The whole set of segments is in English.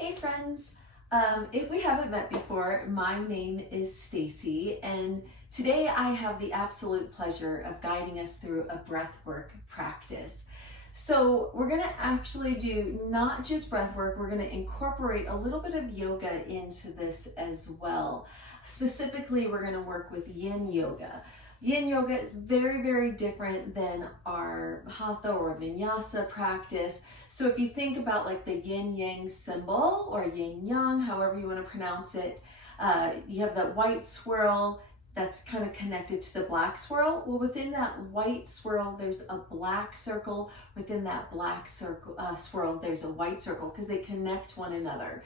Hey friends, if we haven't met before, my name is Stacy, and today I have the absolute pleasure of guiding us through a breathwork practice. So we're going to actually do not just breathwork, we're going to incorporate a little bit of yoga into this as well. Specifically, we're going to work with yin yoga. Yin yoga is very, very different than our hatha or vinyasa practice. So if you think about like the yin yang symbol or yin yang, however you want to pronounce it, you have that white swirl that's kind of connected to the black swirl. Well, within that white swirl, there's a black circle. Within that black circle swirl, there's a white circle because they connect one another.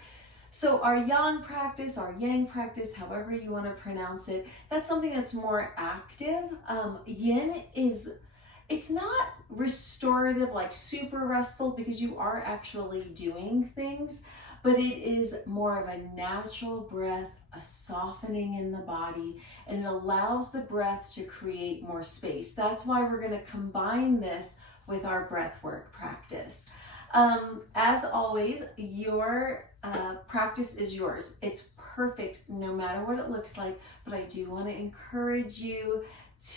So our yang practice, our yang practice, however you want to pronounce it, that's something that's more active. Yin it's not restorative, like super restful, because you are actually doing things, but it is more of a natural breath, a softening in the body, and it allows the breath to create more space. That's why we're going to combine this with our breath work practice. As always, your practice is yours. It's perfect no matter what it looks like, but I do want to encourage you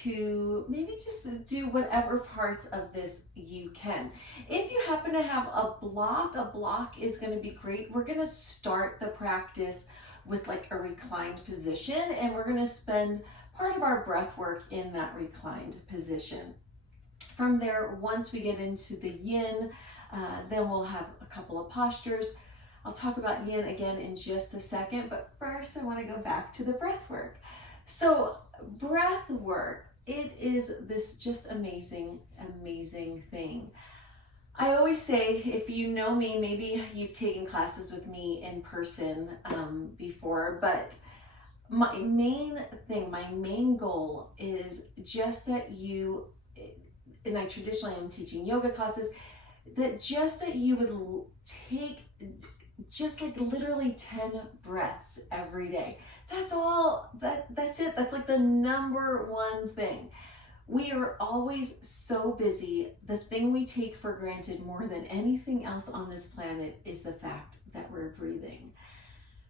to maybe just do whatever parts of this you can. If you happen to have a block is going to be great. We're going to start the practice with like a reclined position, and we're going to spend part of our breath work in that reclined position. From there, once we get into the yin, then we'll have a couple of postures. I'll talk about yin again in just a second, but first I want to go back to the breath work. So breath work, it is this just amazing thing. I always say, if you know me, maybe you've taken classes with me in person before, but my main thing, my main goal is just that you, and I traditionally am teaching yoga classes, that you would take just like literally 10 breaths every day. That's all, that's it. That's like the number one thing. We are always so busy. The thing we take for granted more than anything else on this planet is the fact that we're breathing.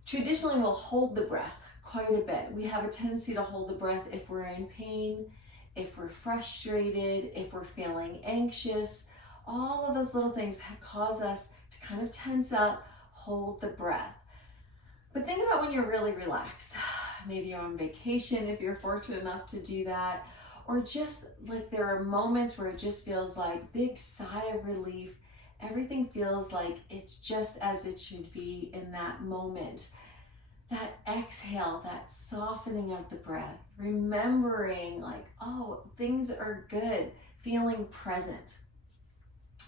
Traditionally, we'll hold the breath quite a bit. We have a tendency to hold the breath if we're in pain, if we're frustrated, if we're feeling anxious. All of those little things cause us to kind of tense up, hold the breath. But think about when you're really relaxed. Maybe you're on vacation if you're fortunate enough to do that, or just like there are moments where it just feels like big sigh of relief. Everything feels like it's just as it should be in that moment. That exhale, that softening of the breath, remembering like, oh, things are good, feeling present.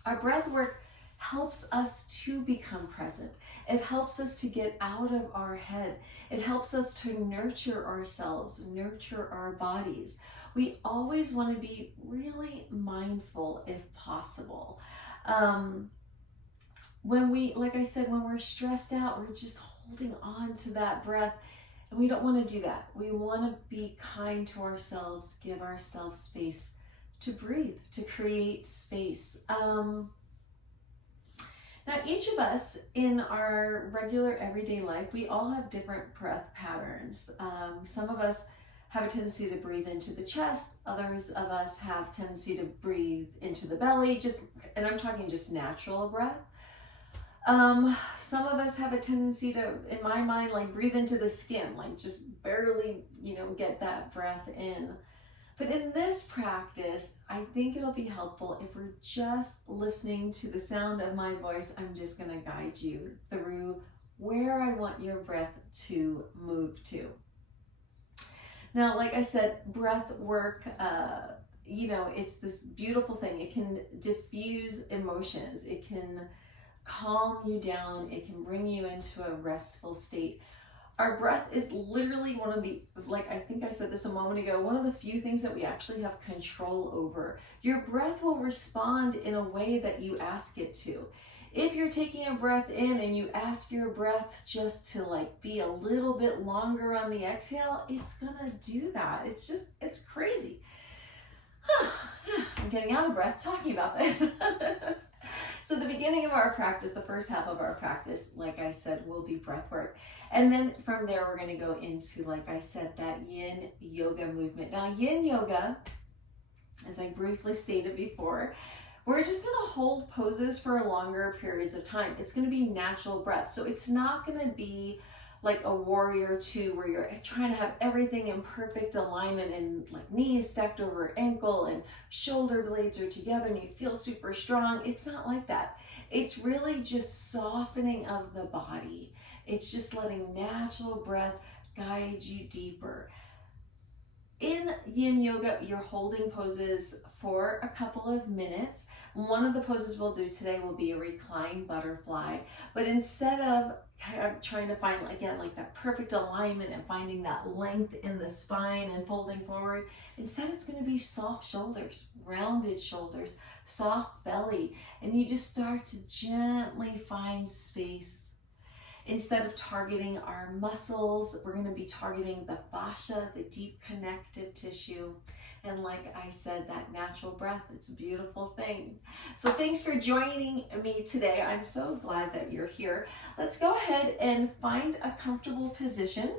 Our breath work helps us to become present. It helps us to get out of our head. It helps us to nurture ourselves, nurture our bodies. We always want to be really mindful if possible. When we, like I said, when we're stressed out, we're just holding on to that breath, and we don't want to do that. We want to be kind to ourselves, give ourselves space to breathe, to create space. Now, each of us in our regular everyday life, we all have different breath patterns. Some of us have a tendency to breathe into the chest. Others of us have tendency to breathe into the belly, and I'm talking just natural breath. Some of us have a tendency to, in my mind, like breathe into the skin, like just barely, get that breath in. But in this practice, I think it'll be helpful if we're just listening to the sound of my voice. I'm just going to guide you through where I want your breath to move to. Now, like I said, breath work, it's this beautiful thing. It can diffuse emotions. It can calm you down. It can bring you into a restful state. Our breath is literally one of the, like I think I said this a moment ago, one of the few things that we actually have control over. Your breath will respond in a way that you ask it to. If you're taking a breath in and you ask your breath just to like be a little bit longer on the exhale, it's gonna do that. It's crazy. I'm getting out of breath talking about this. So the beginning of our practice, the first half of our practice, like I said, will be breath work. And then from there, we're going to go into, like I said, that yin yoga movement. Now, yin yoga, as I briefly stated before, we're just going to hold poses for longer periods of time. It's going to be natural breath. So it's not going to be like a warrior two where you're trying to have everything in perfect alignment and like knees stacked over ankle and shoulder blades are together and you feel super strong. It's not like that. It's really just softening of the body. It's just letting natural breath guide you deeper. In yin yoga, you're holding poses for a couple of minutes. One of the poses we'll do today will be a reclined butterfly, but instead of trying to find, again, like that perfect alignment and finding that length in the spine and folding forward, instead it's going to be soft shoulders, rounded shoulders, soft belly, and you just start to gently find space. Instead of targeting our muscles, we're going to be targeting the fascia, the deep connective tissue. And like I said, that natural breath, it's a beautiful thing. So thanks for joining me today. I'm so glad that you're here. Let's go ahead and find a comfortable position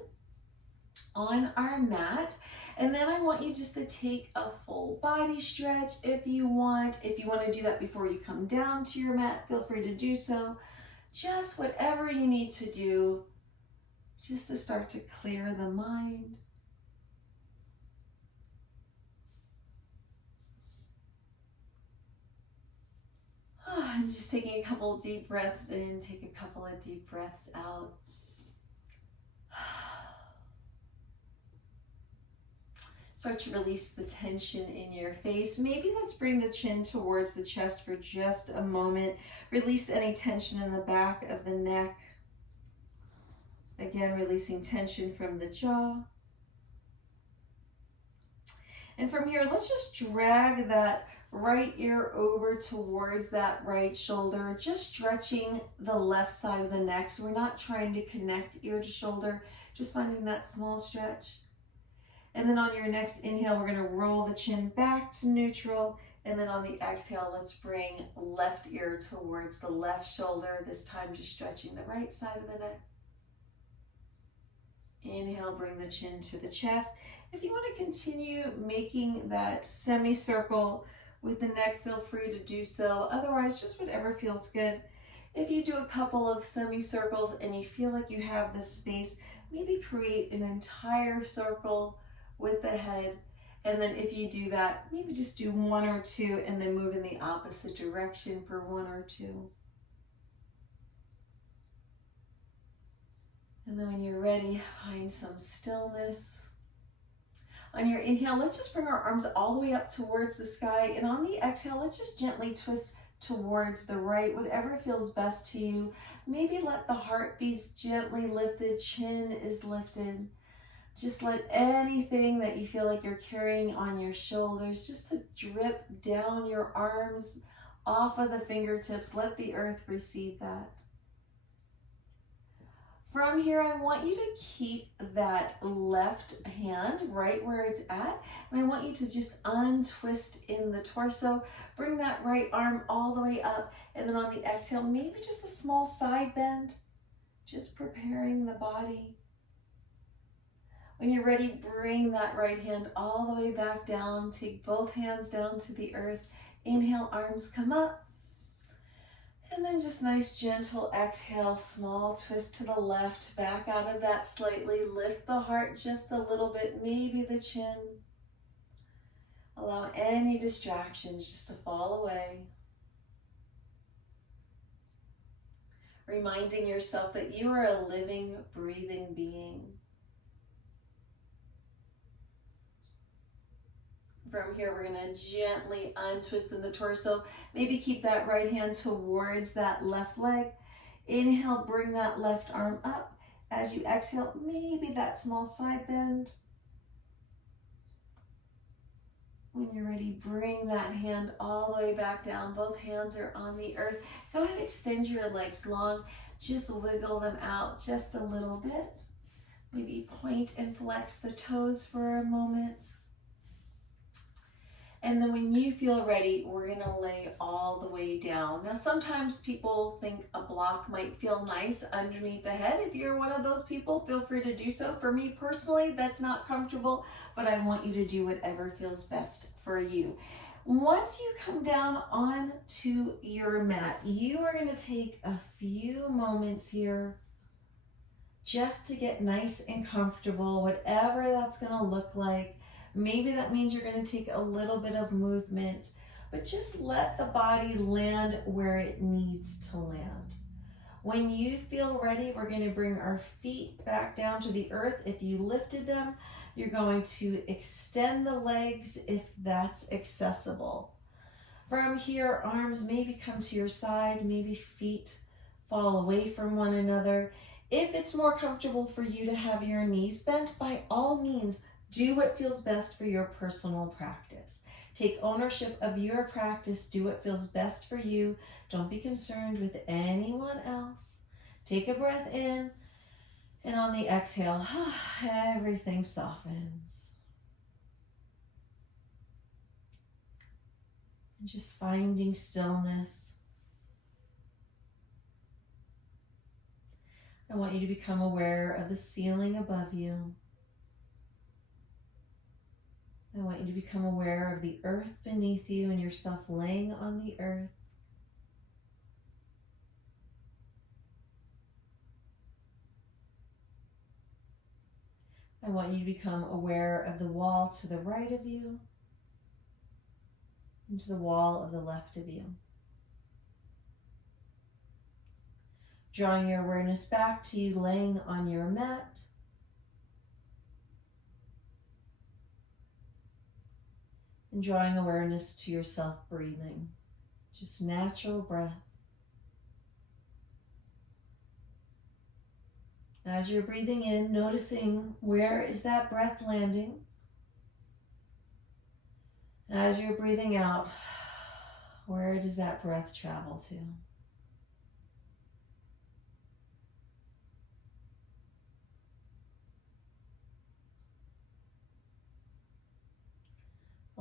on our mat. And then I want you just to take a full body stretch if you want. If you want to do that before you come down to your mat, feel free to do so. Just whatever you need to do just to start to clear the mind. And just taking a couple of deep breaths in, take a couple of deep breaths out. Start to release the tension in your face. Maybe let's bring the chin towards the chest for just a moment. Release any tension in the back of the neck. Again, releasing tension from the jaw. And from here, let's just drag that right ear over towards that right shoulder, just stretching the left side of the neck. So we're not trying to connect ear to shoulder, just finding that small stretch. And then on your next inhale, we're going to roll the chin back to neutral. And then on the exhale, let's bring left ear towards the left shoulder. This time just stretching the right side of the neck. Inhale, bring the chin to the chest. If you want to continue making that semicircle with the neck, feel free to do so. Otherwise, just whatever feels good. If you do a couple of semicircles and you feel like you have the space, maybe create an entire circle with the head. And then if you do that, maybe just do one or two and then move in the opposite direction for one or two. And then when you're ready, find some stillness. On your inhale, let's just bring our arms all the way up towards the sky. And on the exhale, let's just gently twist towards the right, whatever feels best to you. Maybe let the heart be gently lifted, chin is lifted. Just let anything that you feel like you're carrying on your shoulders just to drip down your arms, off of the fingertips. Let the earth receive that. From here, I want you to keep that left hand right where it's at, and I want you to just untwist in the torso. Bring that right arm all the way up, and then on the exhale, maybe just a small side bend, just preparing the body. When you're ready, bring that right hand all the way back down. Take both hands down to the earth. Inhale, arms come up. And then just nice gentle exhale, small twist to the left, back out of that slightly. Lift the heart just a little bit, maybe the chin. Allow any distractions just to fall away. Reminding yourself that you are a living, breathing being. From here, we're going to gently untwist in the torso. Maybe keep that right hand towards that left leg. Inhale, bring that left arm up. As you exhale, maybe that small side bend. When you're ready, bring that hand all the way back down. Both hands are on the earth. Go ahead and extend your legs long. Just wiggle them out just a little bit. Maybe point and flex the toes for a moment. And then when you feel ready, we're gonna lay all the way down. Now, sometimes people think a block might feel nice underneath the head. If you're one of those people, feel free to do so. For me personally, that's not comfortable, but I want you to do whatever feels best for you. Once you come down onto your mat, you are gonna take a few moments here just to get nice and comfortable, whatever that's gonna look like. Maybe that means you're going to take a little bit of movement, but just let the body land where it needs to land. When you feel ready, we're going to bring our feet back down to the earth. If you lifted them, you're going to extend the legs if that's accessible. From here, arms maybe come to your side, maybe feet fall away from one another. If it's more comfortable for you to have your knees bent, by all means, do what feels best for your personal practice. Take ownership of your practice. Do what feels best for you. Don't be concerned with anyone else. Take a breath in, and on the exhale, everything softens. And just finding stillness. I want you to become aware of the ceiling above you. I want you to become aware of the earth beneath you and yourself laying on the earth. I want you to become aware of the wall to the right of you and to the wall of the left of you. Drawing your awareness back to you laying on your mat. And drawing awareness to yourself breathing. Just natural breath. As you're breathing in, noticing where is that breath landing. As you're breathing out, where does that breath travel to?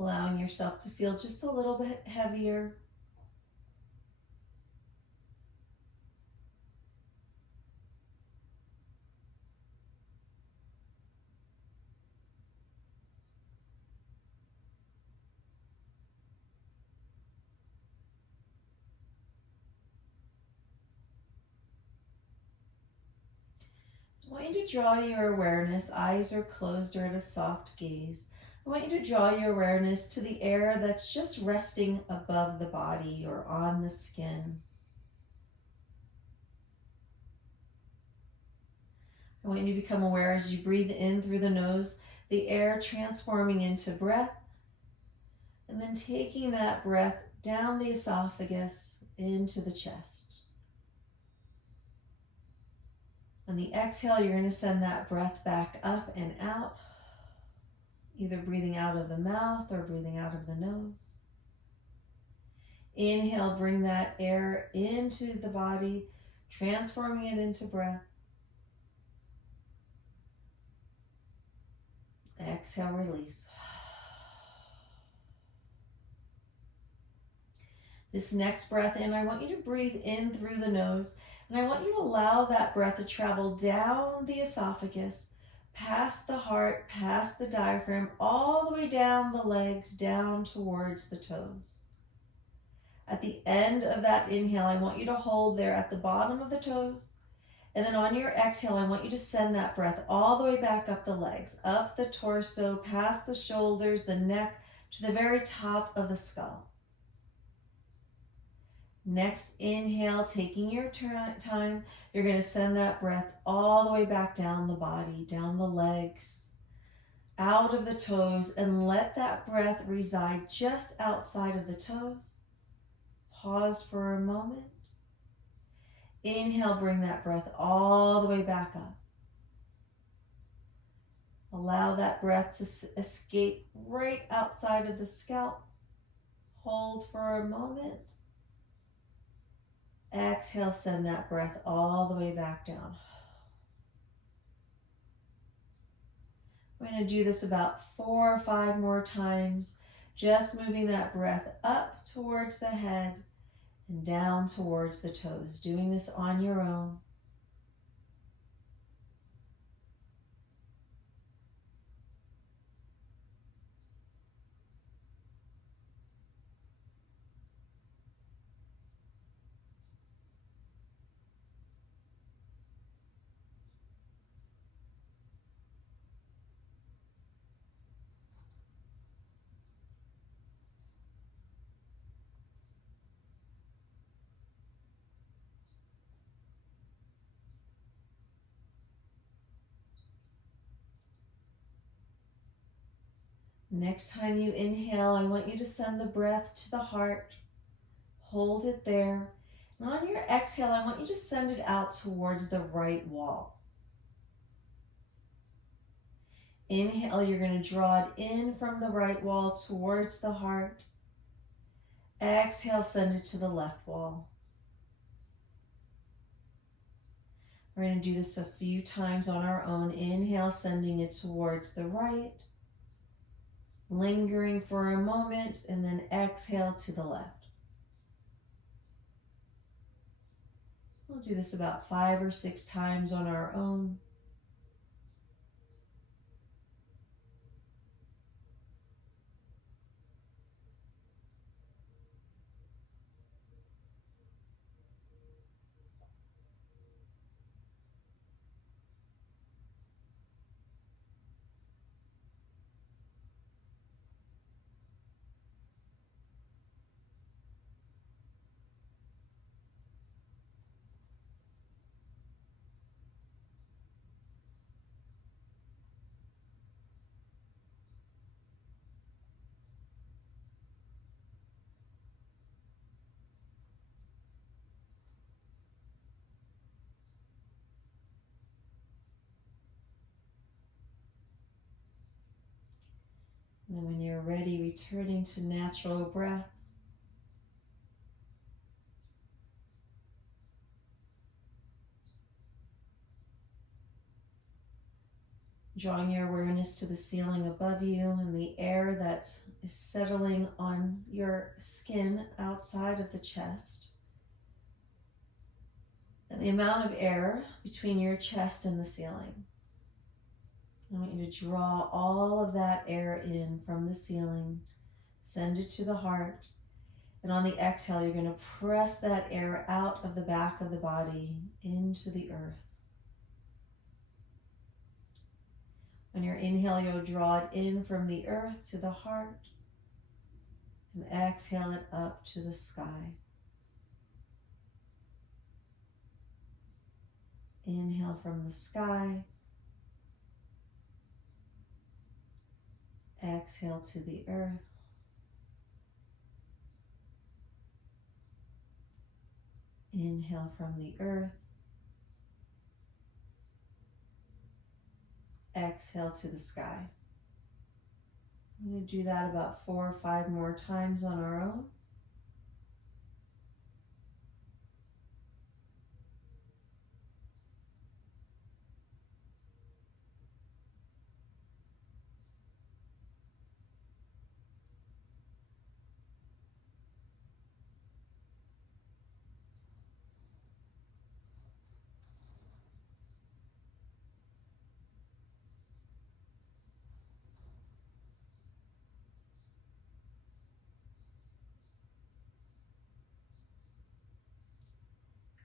Allowing yourself to feel just a little bit heavier. I want you to draw your awareness, eyes are closed or at a soft gaze. I want you to draw your awareness to the air that's just resting above the body or on the skin. I want you to become aware as you breathe in through the nose, the air transforming into breath, and then taking that breath down the esophagus into the chest. On the exhale, you're going to send that breath back up and out, either breathing out of the mouth or breathing out of the nose. Inhale, bring that air into the body, transforming it into breath. Exhale, release. This next breath in, I want you to breathe in through the nose, and I want you to allow that breath to travel down the esophagus, past the heart, past the diaphragm, all the way down the legs, down towards the toes. At the end of that inhale, I want you to hold there at the bottom of the toes. And then on your exhale, I want you to send that breath all the way back up the legs, up the torso, past the shoulders, the neck, to the very top of the skull. Next inhale, taking your time, you're going to send that breath all the way back down the body, down the legs, out of the toes, and let that breath reside just outside of the toes. Pause for a moment. Inhale, bring that breath all the way back up. Allow that breath to escape right outside of the scalp. Hold for a moment. Exhale, send that breath all the way back down. We're going to do this about 4 or 5 more times. Just moving that breath up towards the head and down towards the toes. Doing this on your own. Next time you inhale, I want you to send the breath to the heart. Hold it there. And on your exhale, I want you to send it out towards the right wall. Inhale, you're going to draw it in from the right wall towards the heart. Exhale, send it to the left wall. We're going to do this a few times on our own. Inhale, sending it towards the right. Lingering for a moment, and then exhale to the left. We'll do this about 5 or 6 times on our own. And then when you're ready, returning to natural breath. Drawing your awareness to the ceiling above you and the air that is settling on your skin outside of the chest. And the amount of air between your chest and the ceiling. I want you to draw all of that air in from the ceiling. Send it to the heart. And on the exhale, you're going to press that air out of the back of the body into the earth. On your inhale, you'll draw it in from the earth to the heart. And exhale it up to the sky. Inhale from the sky. Exhale to the earth. Inhale from the earth. Exhale to the sky. I'm going to do that about 4 or 5 more times on our own.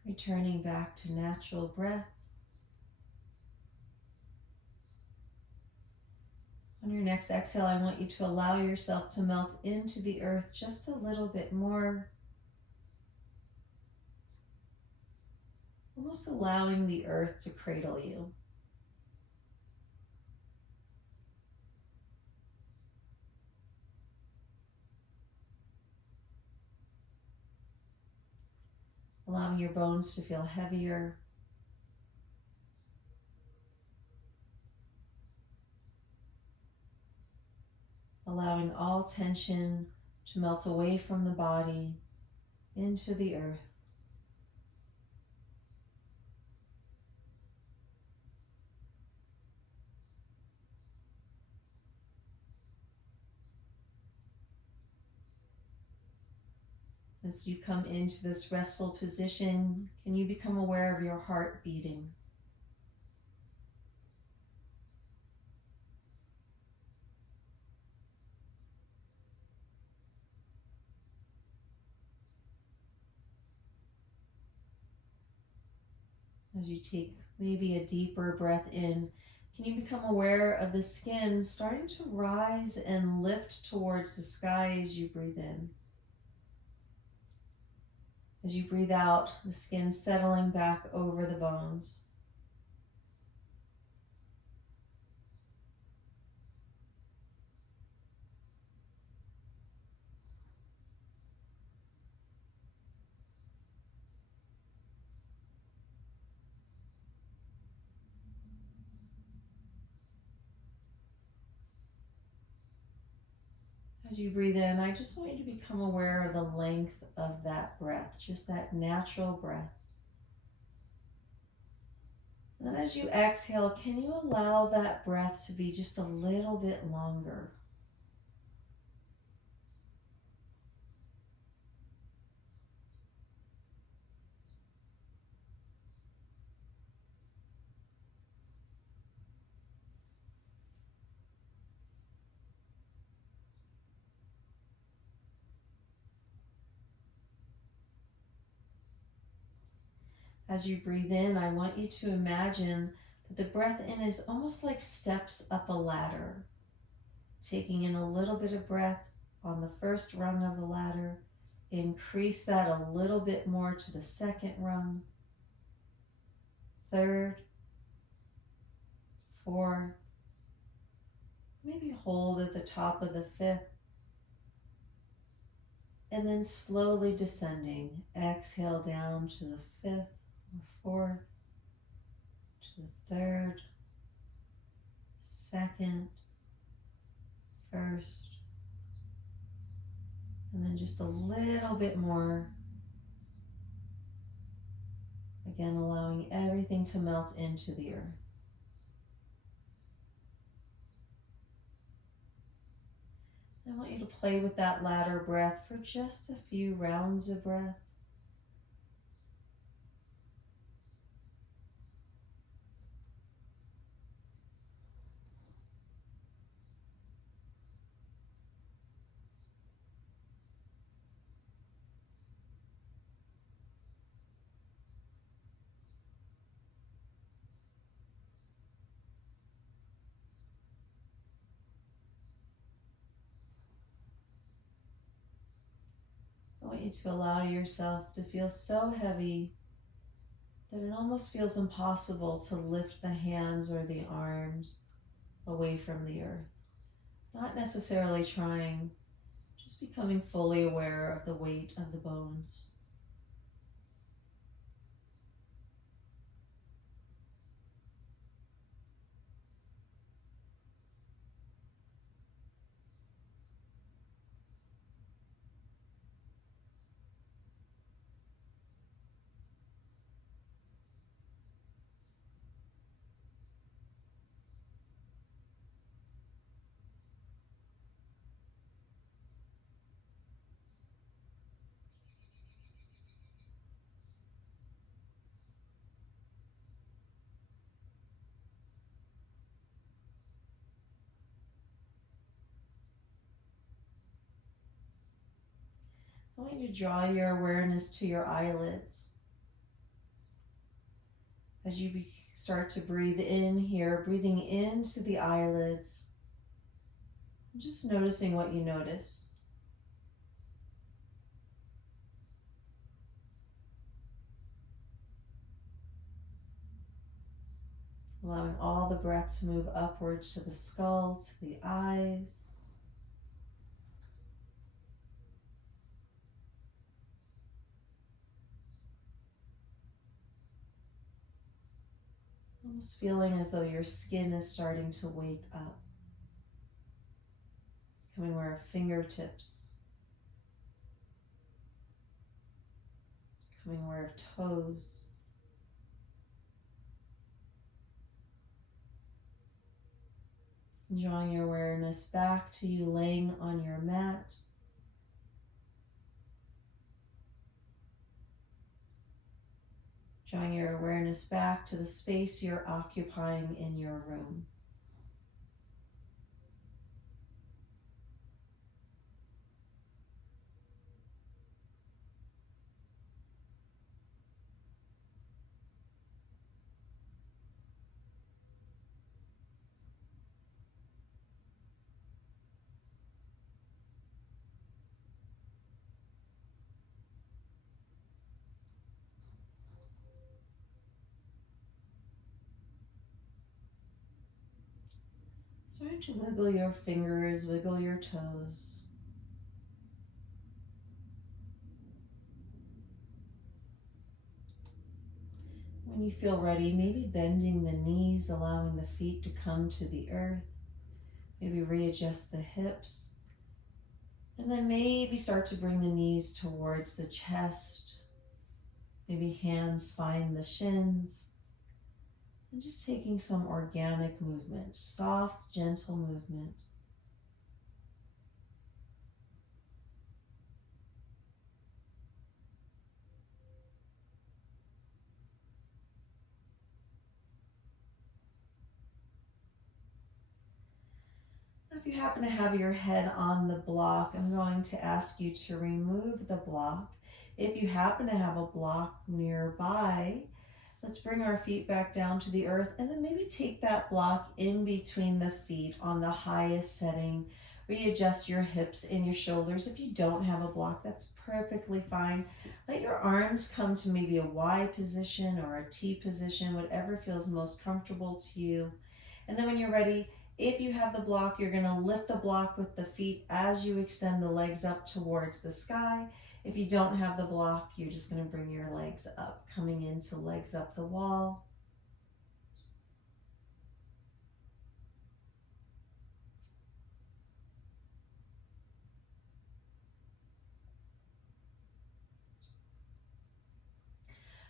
Returning back to natural breath. On your next exhale, I want you to allow yourself to melt into the earth just a little bit more. Almost allowing the earth to cradle you. Allowing your bones to feel heavier. Allowing all tension to melt away from the body into the earth. As you come into this restful position, can you become aware of your heart beating? As you take maybe a deeper breath in, can you become aware of the skin starting to rise and lift towards the sky as you breathe in? As you breathe out, the skin settling back over the bones. As you breathe in, I just want you to become aware of the length of that breath, just that natural breath. And then as you exhale, can you allow that breath to be just a little bit longer? As you breathe in, I want you to imagine that the breath in is almost like steps up a ladder. Taking in a little bit of breath on the first rung of the ladder, increase that a little bit more to the second rung, third, fourth, maybe hold at the top of the fifth, and then slowly descending. Exhale down to the fifth or fourth, to the third, second, first, and then just a little bit more. Again, allowing everything to melt into the earth. I want you to play with that ladder breath for just a few rounds of breath. I want you to allow yourself to feel so heavy that it almost feels impossible to lift the hands or the arms away from the earth. Not necessarily trying, just becoming fully aware of the weight of the bones. I want you to draw your awareness to your eyelids. As you start to breathe in here, breathing into the eyelids, and just noticing what you notice. Allowing all the breath to move upwards to the skull, to the eyes. Almost feeling as though your skin is starting to wake up. Becoming aware of fingertips. Becoming aware of toes. Drawing your awareness back to you laying on your mat. drawing your awareness back to the space you're occupying in your room. Start to wiggle your fingers, wiggle your toes. When you feel ready, maybe bending the knees, allowing the feet to come to the earth. Maybe readjust the hips. And then maybe start to bring the knees towards the chest. Maybe hands find the shins. And just taking some organic movement, soft, gentle movement. If you happen to have your head on the block, I'm going to ask you to remove the block. If you happen to have a block nearby, let's bring our feet back down to the earth and then maybe take that block in between the feet on the highest setting. Readjust your hips and your shoulders. If you don't have a block, that's perfectly fine. Let your arms come to maybe a Y position or a T position, whatever feels most comfortable to you. And then when you're ready, if you have the block, you're going to lift the block with the feet as you extend the legs up towards the sky. If you don't have the block, you're just going to bring your legs up, coming into legs up the wall.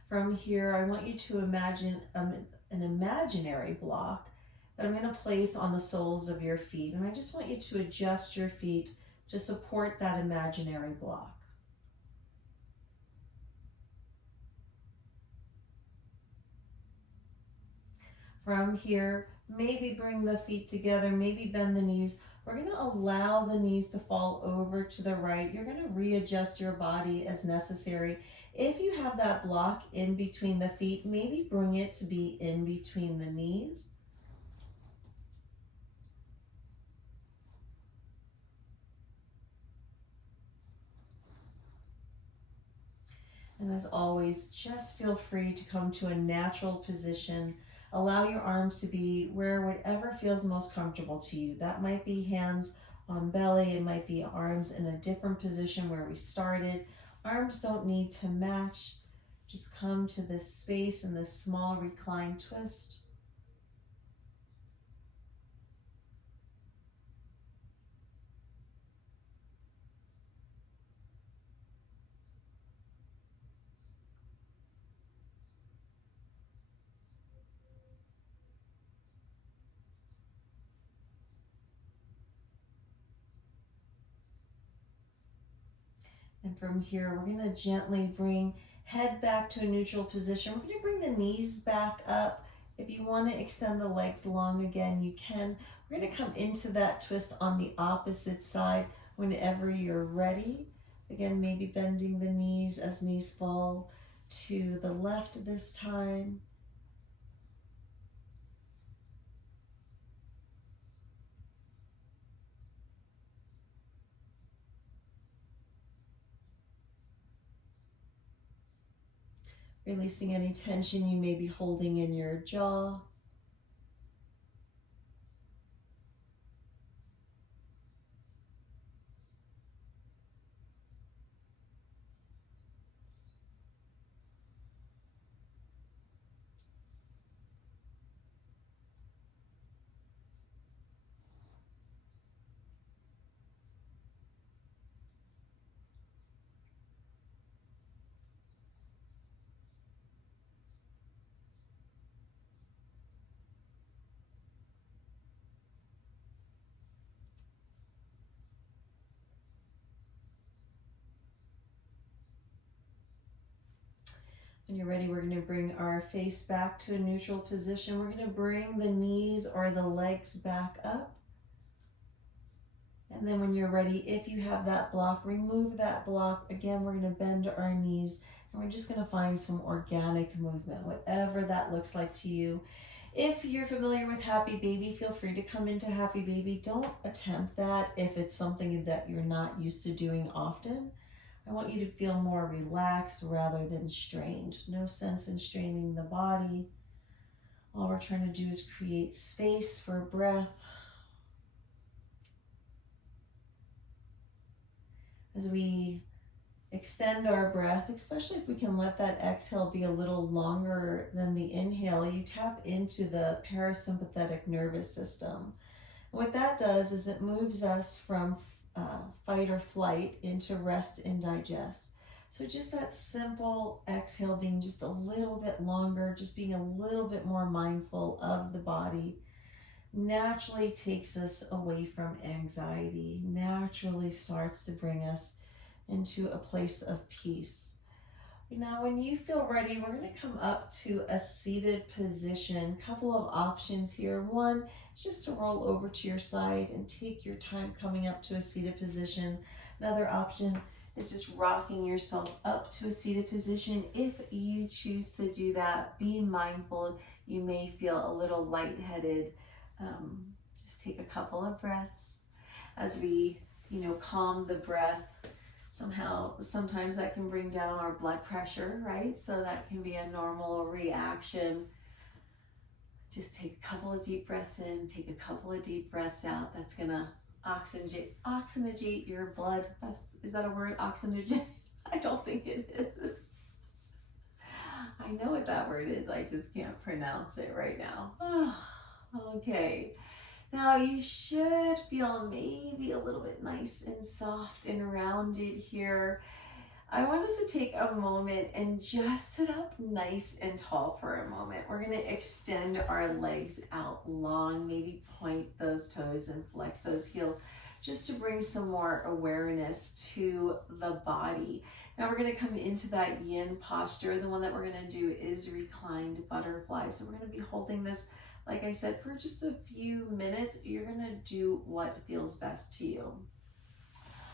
From here, I want you to imagine an imaginary block that I'm going to place on the soles of your feet. And I just want you to adjust your feet to support that imaginary block. From here, maybe bring the feet together, maybe bend the knees. We're going to allow the knees to fall over to the right. You're going to readjust your body as necessary. If you have that block in between the feet, maybe bring it to be in between the knees. And as always, just feel free to come to a natural position. Allow your arms to be where whatever feels most comfortable to you. That might be hands on belly. It might be arms in a different position where we started. Arms don't need to match. Just come to this space in this small reclined twist. And from here, we're going to gently bring head back to a neutral position. We're going to bring the knees back up. If you want to extend the legs long again, you can. We're going to come into that twist on the opposite side whenever you're ready. Again, maybe bending the knees as knees fall to the left this time. Releasing any tension you may be holding in your jaw. When you're ready, we're going to bring our face back to a neutral position. We're going to bring the knees or the legs back up. And then when you're ready, if you have that block, remove that block. Again, we're going to bend our knees and we're just going to find some organic movement, whatever that looks like to you. If you're familiar with Happy Baby, feel free to come into Happy Baby. Don't attempt that if it's something that you're not used to doing often. I want you to feel more relaxed rather than strained. No sense in straining the body. All we're trying to do is create space for breath. As we extend our breath, especially if we can let that exhale be a little longer than the inhale, you tap into the parasympathetic nervous system. What that does is it moves us from fight or flight into rest and digest. So just that simple exhale being just a little bit longer, just being a little bit more mindful of the body, naturally takes us away from anxiety, naturally starts to bring us into a place of peace. Now, when you feel ready, we're going to come up to a seated position. Couple of options here. One is just to roll over to your side and take your time coming up to a seated position. Another option is just rocking yourself up to a seated position. If you choose to do that, be mindful. You may feel a little lightheaded. Just take a couple of breaths as we, calm the breath. Sometimes that can bring down our blood pressure, right? So that can be a normal reaction. Just take a couple of deep breaths in, take a couple of deep breaths out. That's gonna oxygenate your blood. Is that a word, oxygenate? I don't think it is. I know what that word is, I just can't pronounce it right now. Okay. Now you should feel maybe a little bit nice and soft and rounded here. I want us to take a moment and just sit up nice and tall for a moment. We're going to extend our legs out long, maybe point those toes and flex those heels just to bring some more awareness to the body. Now we're going to come into that yin posture. The one that we're going to do is reclined butterfly. So we're going to be holding this, like I said, for just a few minutes. You're going to do what feels best to you.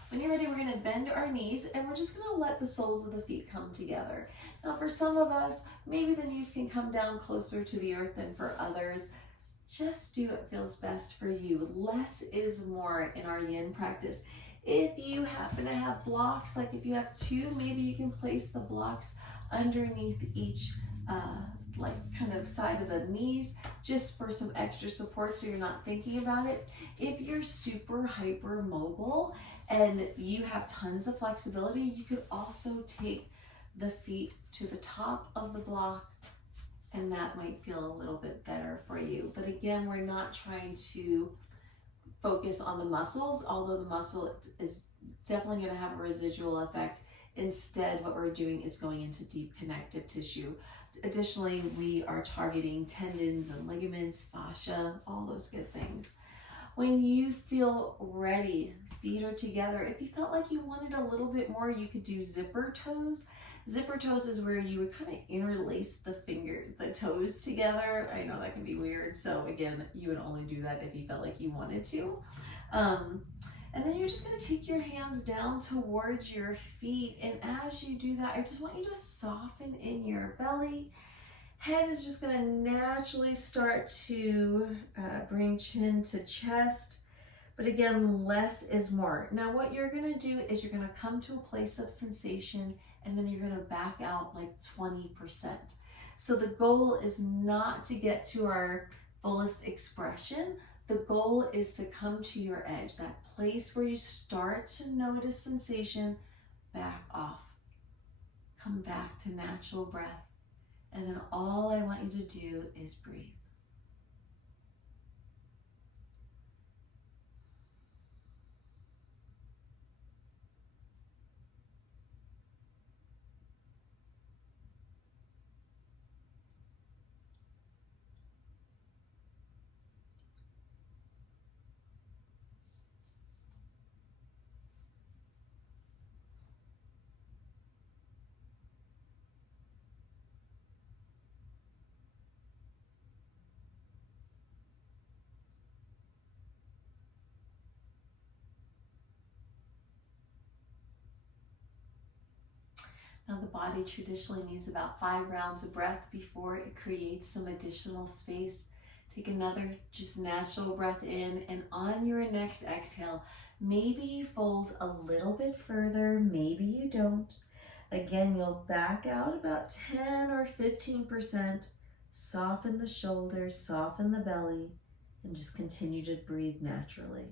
When you're ready, we're going to bend our knees and we're just going to let the soles of the feet come together. Now for some of us, maybe the knees can come down closer to the earth than for others. Just do what feels best for you. Less is more in our yin practice. If you happen to have blocks, like if you have two, maybe you can place the blocks underneath each kind of side of the knees, just for some extra support so you're not thinking about it. If you're super hyper mobile and you have tons of flexibility, you could also take the feet to the top of the block, and that might feel a little bit better for you. But again, we're not trying to focus on the muscles, although the muscle is definitely going to have a residual effect. Instead, what we're doing is going into deep connective tissue. Additionally, we are targeting tendons and ligaments, fascia, all those good things. When you feel ready, feet are together. If you felt like you wanted a little bit more, you could do zipper toes. Zipper toes is where you would kind of interlace the toes together. I know that can be weird. So again, you would only do that if you felt like you wanted to. And then you're just going to take your hands down towards your feet. And as you do that, I just want you to soften in your belly. Head is just going to naturally start to bring chin to chest. But again, less is more. Now what you're going to do is you're going to come to a place of sensation, and then you're going to back out like 20%. So the goal is not to get to our fullest expression. The goal is to come to your edge, that place where you start to notice sensation, back off. Come back to natural breath. And then all I want you to do is breathe. Now the body traditionally needs about 5 rounds of breath before it creates some additional space. Take another just natural breath in, and on your next exhale, maybe you fold a little bit further, maybe you don't. Again, you'll back out about 10 or 15%. Soften the shoulders, soften the belly, and just continue to breathe naturally.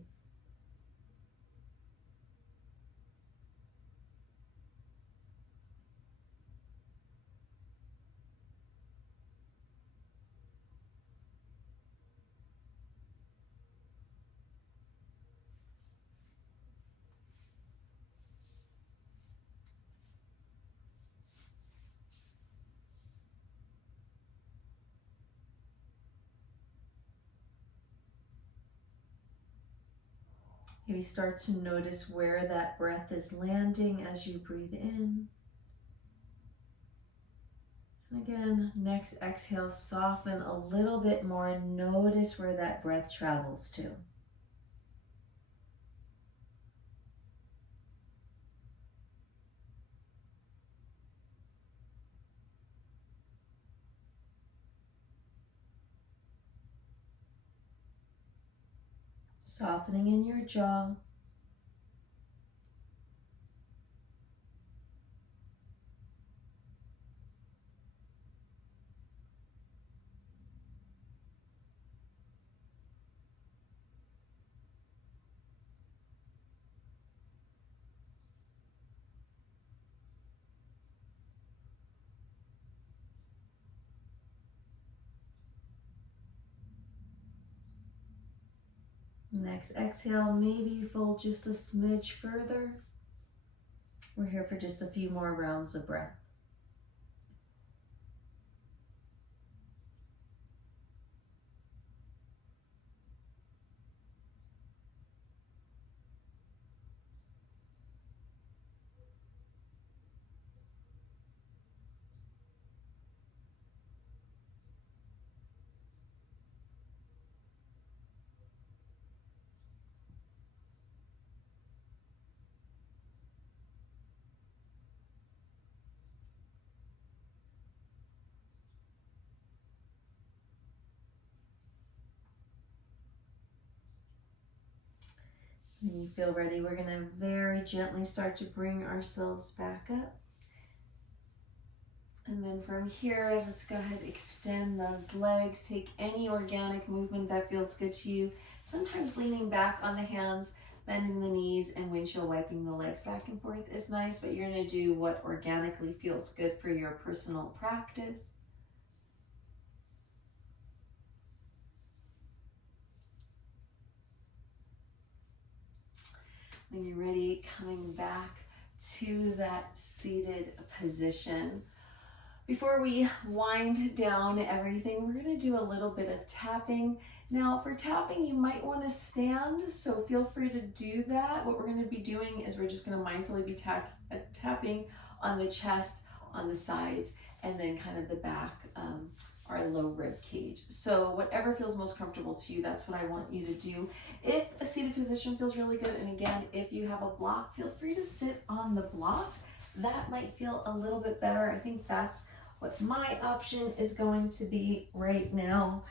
Maybe start to notice where that breath is landing as you breathe in. And again, next exhale, soften a little bit more and notice where that breath travels to. Softening in your jaw. Next exhale, maybe fold just a smidge further. We're here for just a few more rounds of breath. When you feel ready, we're going to very gently start to bring ourselves back up. And then from here, let's go ahead and extend those legs. Take any organic movement that feels good to you. Sometimes leaning back on the hands, bending the knees, and windshield wiping the legs back and forth is nice, but you're going to do what organically feels good for your personal practice. When you're ready, coming back to that seated position. Before we wind down everything, we're going to do a little bit of tapping. Now for tapping, you might want to stand, so feel free to do that. What we're going to be doing is we're just going to mindfully be tapping on the chest, on the sides, and then kind of the back, our low rib cage. So whatever feels most comfortable to you, that's what I want you to do. If a seated position feels really good, and again, if you have a block, feel free to sit on the block. That might feel a little bit better. I think that's what my option is going to be right now.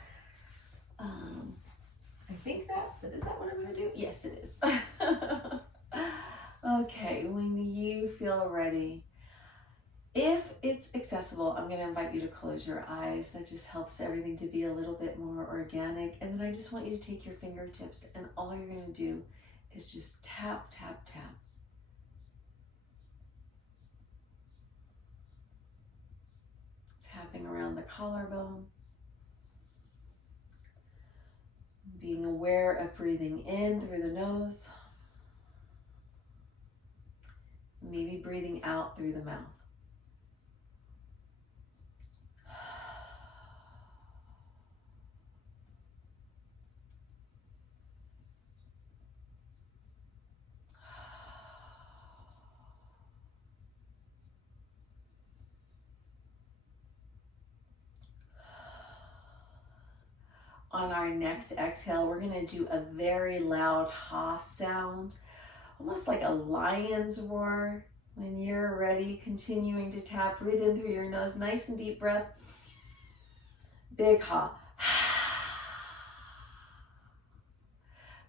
I think but is that what I'm going to do? Yes, it is. Okay, when you feel ready, if it's accessible, I'm going to invite you to close your eyes. That just helps everything to be a little bit more organic. And then I just want you to take your fingertips, and all you're going to do is just tap, tap, tap. Tapping around the collarbone. Being aware of breathing in through the nose. Maybe breathing out through the mouth. On our next exhale, we're going to do a very loud ha sound, almost like a lion's roar. When you're ready, continuing to tap, breathe in through your nose, nice and deep breath. Big ha.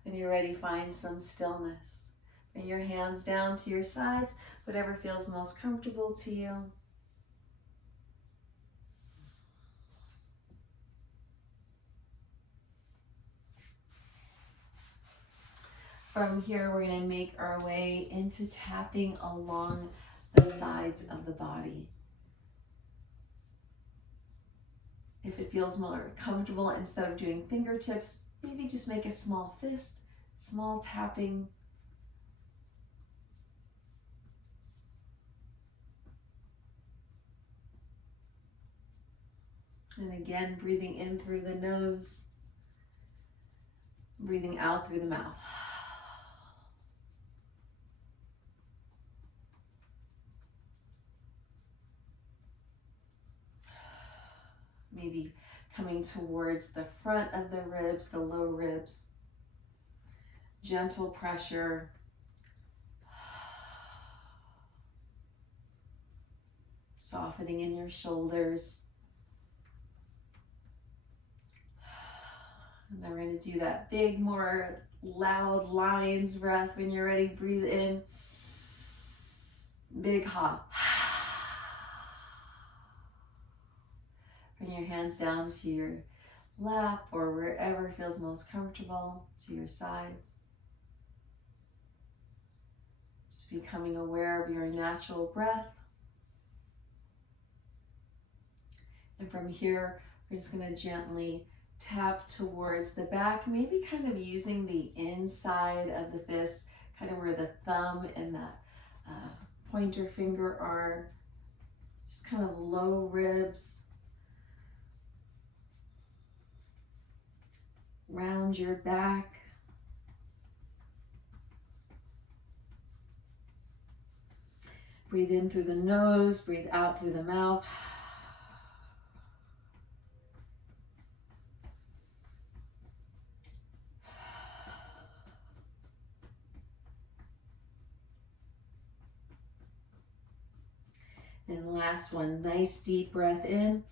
When you're ready, find some stillness. Bring your hands down to your sides, whatever feels most comfortable to you. From here, we're going to make our way into tapping along the sides of the body. If it feels more comfortable, instead of doing fingertips, maybe just make a small fist, small tapping. And again, breathing in through the nose, breathing out through the mouth. Maybe coming towards the front of the ribs, the low ribs. Gentle pressure. Softening in your shoulders. And then we're going to do that big, more loud lion's breath. When you're ready, breathe in. Big ha. Bring your hands down to your lap or wherever feels most comfortable, to your sides. Just becoming aware of your natural breath. And from here, we're just going to gently tap towards the back, maybe kind of using the inside of the fist, kind of where the thumb and that pointer finger are. Just kind of low ribs. Round your back. Breathe in through the nose, breathe out through the mouth. And last one, nice deep breath in.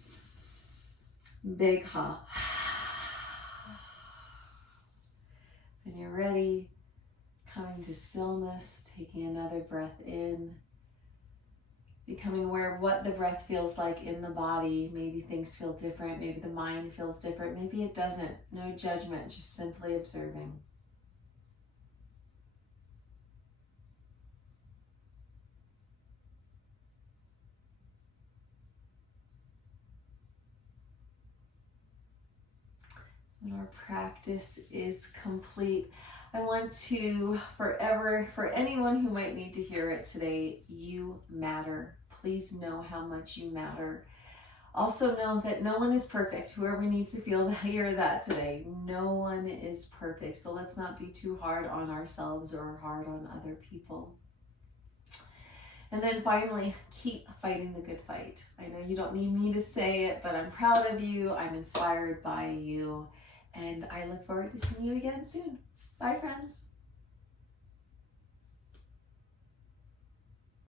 Big ha. When you're ready, coming to stillness, taking another breath in, becoming aware of what the breath feels like in the body. Maybe things feel different, maybe the mind feels different, maybe it doesn't. No judgment, just simply observing. When our practice is complete, I want to forever, for anyone who might need to hear it today, you matter. Please know how much you matter. Also know that no one is perfect. Whoever needs to hear that today, no one is perfect. So let's not be too hard on ourselves or hard on other people. And then finally, keep fighting the good fight. I know you don't need me to say it, but I'm proud of you. I'm inspired by you. And I look forward to seeing you again soon. Bye, friends.